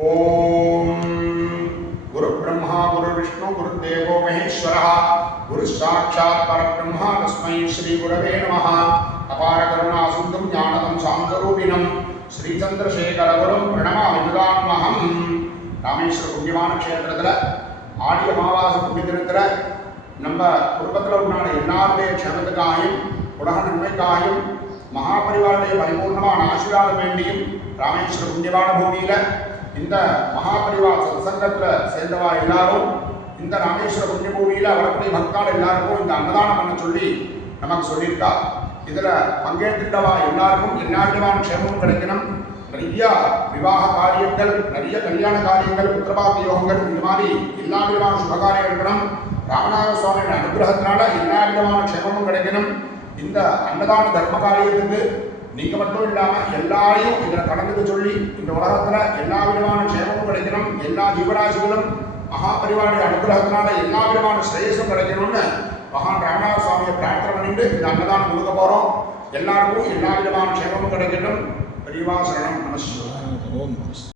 ஓம். குரு பிரம்மா குரு விஷ்ணு குரு தேவோ மகேஸ்வரா. குரு சாட்சாத் பரபிரம்மா தஸ்மை ஸ்ரீ குரவே நமः அபார கருணா சுந்தம் ஞானதம் சாந்தரூபிணம். ஸ்ரீ சந்திரசேகரகுரும் பிரணமாமிதான்மகம் ராமேஸ்வர புண்ணியமான க்ஷேத்திரத்தில் ஆடி அமாவாசை புண்ணிய தினத்தில் நம்ம குடும்பத்தில் உண்டான எல்லாருடைய க்ஷேமத்துக்காயும் உலக நன்மைக்காயும் மகாபரிவாருடைய பரிபூர்ணமான ஆசீர்வாதம் வேண்டியும் ராமேஸ்வர புண்ணியமான பூமியில் இந்த மகாபரிவார் சத்சங்கத்தில் சேர்ந்தவா எல்லாரும் இந்த ராமேஸ்வர புண்ணியபூமியில வரக்கூடிய பக்தால் எல்லாருக்கும் இந்த அன்னதானம் பண்ண சொல்லி நமக்கு சொல்லியிருக்கா. இதுல பங்கேற்றுட்டவா எல்லாருக்கும் எல்லா விதமான க்ஷேமமும் கிடைக்கணும். நிறைய விவாக காரியங்கள் நிறைய கல்யாண காரியங்கள் புத்திரபாத்த யோகங்கள் இந்த மாதிரி எல்லா விதமான சுபகாரியம் இருக்கணும். ராமநாத சுவாமியோட அனுகிரகத்தினால எல்லா விதமான க்ஷேமமும் கிடைக்கணும். இந்த அன்னதான தர்ம காரியத்துக்கு நீங்க மட்டும் இல்லாம எல்லாரையும் இதுல கலந்துக்க சொல்லி இந்த உலகத்துல எல்லா விதமான க்ஷேமமும் கிடைக்கணும். எல்லா ஜீவராசிகளும் மகாபரிவாருடைய அனுகிரகத்தினால எல்லா விதமான ஸ்ரேயஸும் கிடைக்கணும்னு மகான் ராமநாத சுவாமியை பிரார்த்தனை பண்ணிட்டு இந்த அன்னதானம் கொடுக்க போறோம். எல்லாருக்கும் எல்லா விதமான க்ஷேமமும் கிடைக்கட்டும். பெரியவா சரணம். நமஸ்காரம்.